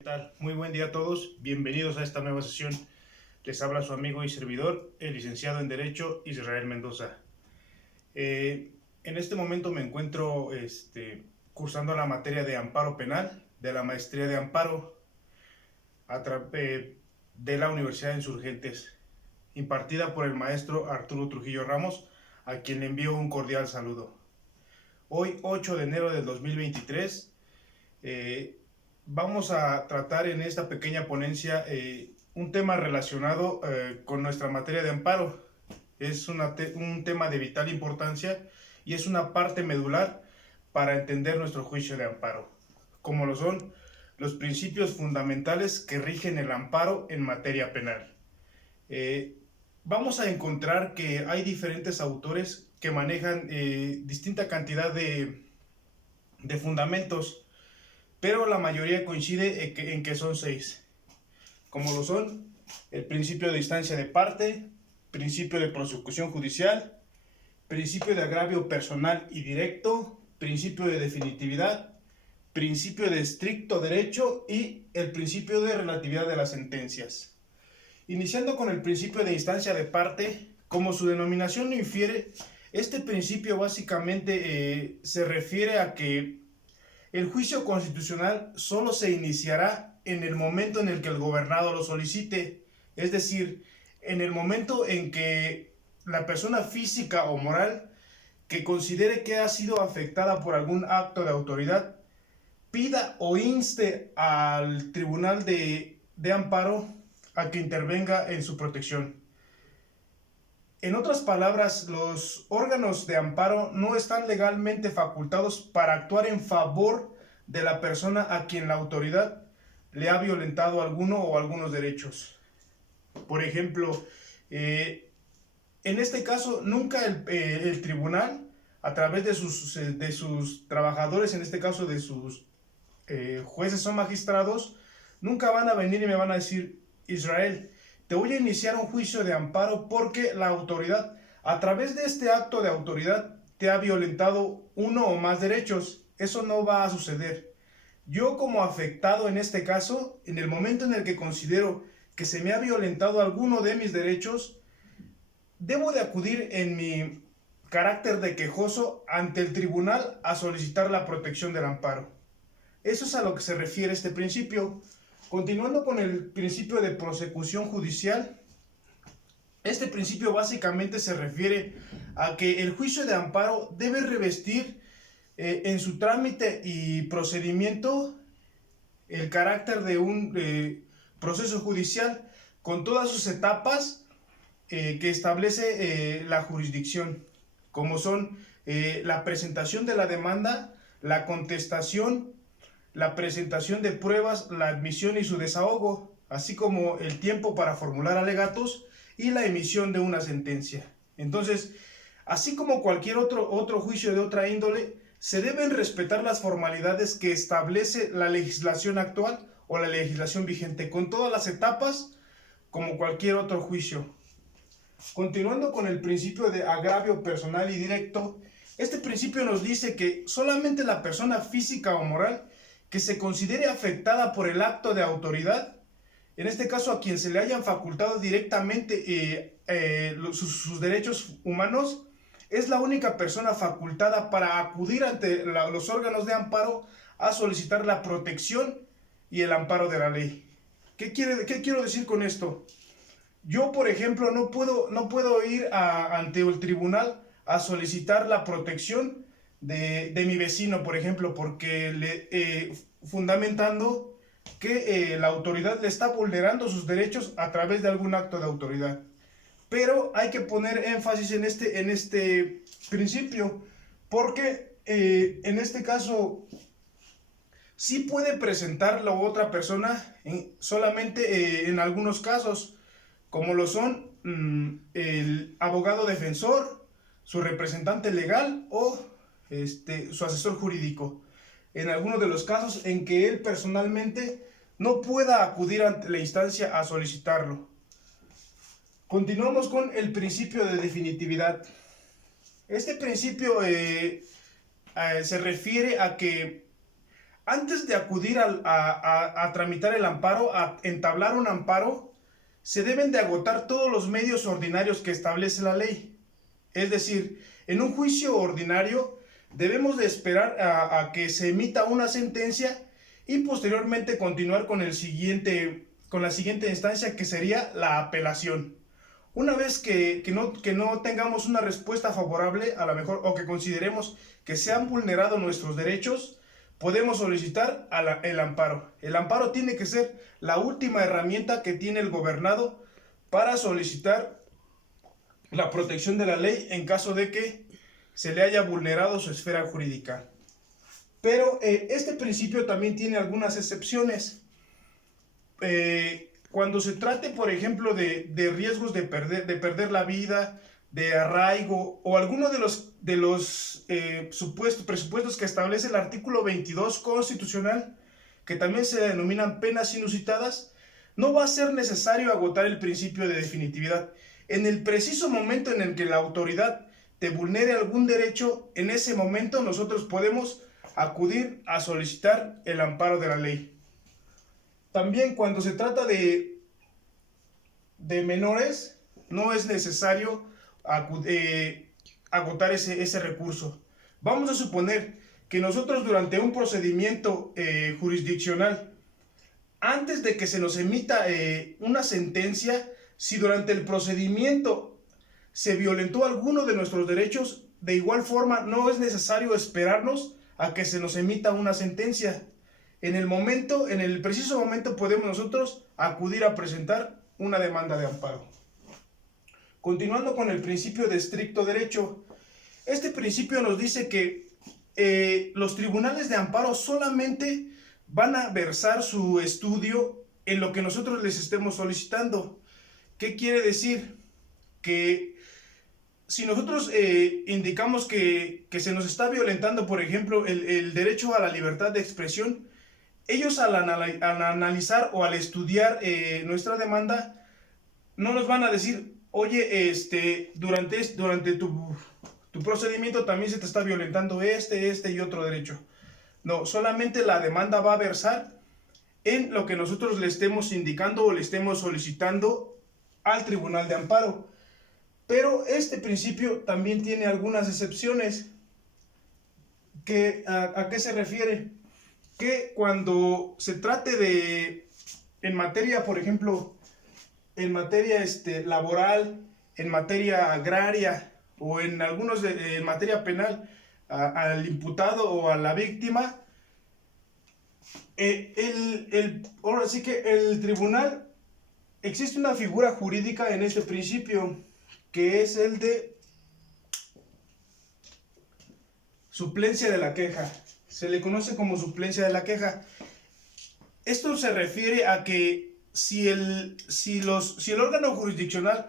¿Qué tal? Muy buen día a todos, bienvenidos a esta nueva sesión. Les habla su amigo y servidor, el licenciado en Derecho Israel Mendoza. En este momento me encuentro cursando la materia de amparo penal de la maestría de amparo de la Universidad de Insurgentes, impartida por el maestro Arturo Trujillo Ramos, a quien le envío un cordial saludo. Hoy, 8 de enero del 2023, vamos a tratar en esta pequeña ponencia un tema relacionado con nuestra materia de amparo. Es un tema de vital importancia y es una parte medular para entender nuestro juicio de amparo, como lo son los principios fundamentales que rigen el amparo en materia penal. Vamos a encontrar que hay diferentes autores que manejan distinta cantidad de fundamentos, pero la mayoría coincide en que son 6, como lo son el principio de instancia de parte, principio de prosecución judicial, principio de agravio personal y directo, principio de definitividad, principio de estricto derecho y el principio de relatividad de las sentencias. Iniciando con el principio de instancia de parte, como su denominación lo infiere, este principio básicamente se refiere a que el juicio constitucional solo se iniciará en el momento en el que el gobernado lo solicite, es decir, en el momento en que la persona física o moral que considere que ha sido afectada por algún acto de autoridad pida o inste al tribunal de amparo a que intervenga en su protección. En otras palabras, los órganos de amparo no están legalmente facultados para actuar en favor de la persona a quien la autoridad le ha violentado alguno o algunos derechos. Por ejemplo, en este caso, nunca el tribunal, a través de sus trabajadores, en este caso de sus jueces o magistrados, nunca van a venir y me van a decir: Israel, te voy a iniciar un juicio de amparo porque la autoridad, a través de este acto de autoridad, te ha violentado uno o más derechos. Eso no va a suceder. Yo, como afectado en este caso, en el momento en el que considero que se me ha violentado alguno de mis derechos, debo de acudir en mi carácter de quejoso ante el tribunal a solicitar la protección del amparo. Eso es a lo que se refiere este principio. Continuando con el principio de prosecución judicial, este principio básicamente se refiere a que el juicio de amparo debe revestir en su trámite y procedimiento el carácter de un proceso judicial con todas sus etapas que establece la jurisdicción, como son la presentación de la demanda, la contestación, la presentación de pruebas, la admisión y su desahogo, así como el tiempo para formular alegatos y la emisión de una sentencia. Entonces, así como cualquier otro juicio de otra índole, se deben respetar las formalidades que establece la legislación actual o la legislación vigente, con todas las etapas, como cualquier otro juicio. Continuando con el principio de agravio personal y directo, este principio nos dice que solamente la persona física o moral que se considere afectada por el acto de autoridad, en este caso a quien se le hayan facultado directamente sus derechos humanos, es la única persona facultada para acudir ante los órganos de amparo a solicitar la protección y el amparo de la ley. ¿Qué quiero decir con esto? Yo, por ejemplo, no puedo ir ante el tribunal a solicitar la protección de mi vecino, por ejemplo, porque fundamentando que la autoridad le está vulnerando sus derechos a través de algún acto de autoridad. Pero hay que poner énfasis en este principio, porque en este caso sí puede presentar la otra persona solamente en algunos casos, como lo son el abogado defensor, su representante legal o su asesor jurídico, en algunos de los casos en que él personalmente no pueda acudir ante la instancia a solicitarlo. Continuamos con el principio de definitividad. Este principio se refiere a que antes de acudir a tramitar el amparo, a entablar un amparo, se deben de agotar todos los medios ordinarios que establece la ley. Es decir, en un juicio ordinario debemos de esperar a que se emita una sentencia y posteriormente continuar con la siguiente instancia, que sería la apelación. Una vez que no tengamos una respuesta favorable, a lo mejor, o que consideremos que se han vulnerado nuestros derechos, podemos solicitar el amparo. El amparo tiene que ser la última herramienta que tiene el gobernado para solicitar la protección de la ley en caso de que se le haya vulnerado su esfera jurídica. Pero este principio también tiene algunas excepciones. Cuando se trate, por ejemplo, de riesgos de perder la vida, de arraigo o alguno de los presupuestos que establece el artículo 22 constitucional, que también se denominan penas inusitadas, no va a ser necesario agotar el principio de definitividad. En el preciso momento en el que la autoridad te vulnere algún derecho, en ese momento nosotros podemos acudir a solicitar el amparo de la ley. También cuando se trata de menores, no es necesario agotar ese recurso. Vamos a suponer que nosotros durante un procedimiento jurisdiccional, antes de que se nos emita una sentencia, si durante el procedimiento se violentó alguno de nuestros derechos, de igual forma no es necesario esperarnos a que se nos emita una sentencia. En el preciso momento podemos nosotros acudir a presentar una demanda de amparo. Continuando con el principio de estricto derecho, este principio nos dice que los tribunales de amparo solamente van a versar su estudio en lo que nosotros les estemos solicitando. ¿Qué quiere decir? Que si nosotros indicamos que se nos está violentando, por ejemplo, el derecho a la libertad de expresión, ellos al analizar o al estudiar nuestra demanda, no nos van a decir, oye, durante tu procedimiento también se te está violentando este y otro derecho. No, solamente la demanda va a versar en lo que nosotros le estemos indicando o le estemos solicitando al tribunal de amparo. Pero este principio también tiene algunas excepciones. ¿A qué se refiere? Que cuando se trate en materia, por ejemplo, en materia laboral, en materia agraria o en materia penal, al imputado o a la víctima, ahora sí que el tribunal, existe una figura jurídica en este principio, que es el de suplencia de la queja. Se le conoce como suplencia de la queja. Esto se refiere a que si el órgano jurisdiccional,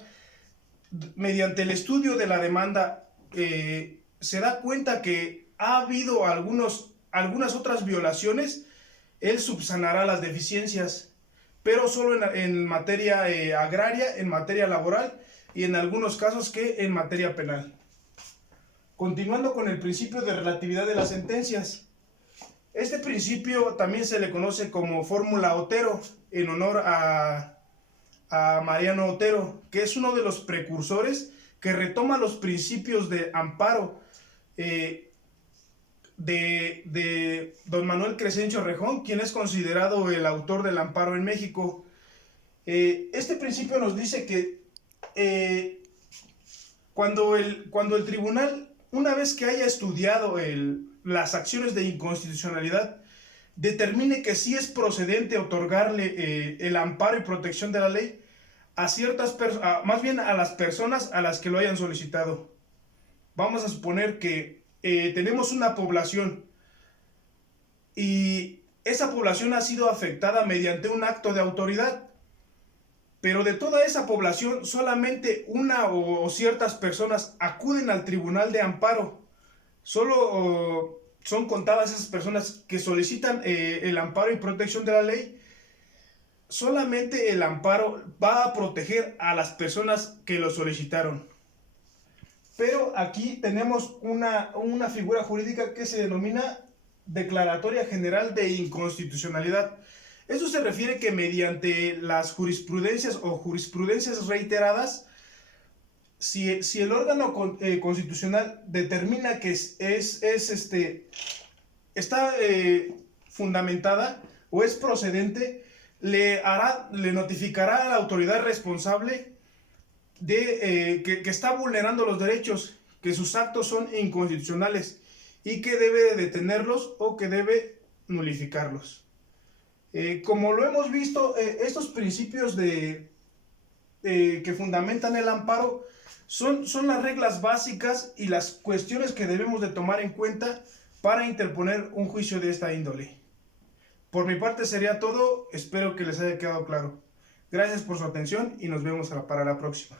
mediante el estudio de la demanda, se da cuenta que ha habido algunas otras violaciones, él subsanará las deficiencias, pero solo en materia agraria, en materia laboral y en algunos casos que en materia penal. Continuando con el principio de relatividad de las sentencias. Este principio también se le conoce como fórmula Otero, en honor a Mariano Otero, que es uno de los precursores que retoma los principios de amparo de don Manuel Crescencio Rejón, quien es considerado el autor del amparo en México. Este principio nos dice que cuando el tribunal, una vez que haya estudiado las acciones de inconstitucionalidad, determine que sí es procedente otorgarle el amparo y protección de la ley a más bien a las personas a las que lo hayan solicitado. Vamos a suponer que tenemos una población y esa población ha sido afectada mediante un acto de autoridad, pero de toda esa población solamente una o ciertas personas acuden al tribunal de amparo. Solo son contadas esas personas que solicitan el amparo y protección de la ley. Solamente el amparo va a proteger a las personas que lo solicitaron. Pero aquí tenemos una figura jurídica que se denomina declaratoria general de inconstitucionalidad. Eso se refiere que mediante las jurisprudencias o jurisprudencias reiteradas, si el órgano constitucional determina que está fundamentada o es procedente, le notificará a la autoridad responsable de que está vulnerando los derechos, que sus actos son inconstitucionales y que debe detenerlos o que debe nulificarlos. Como lo hemos visto, estos principios que fundamentan el amparo son las reglas básicas y las cuestiones que debemos de tomar en cuenta para interponer un juicio de esta índole. Por mi parte sería todo, espero que les haya quedado claro. Gracias por su atención y nos vemos para la próxima.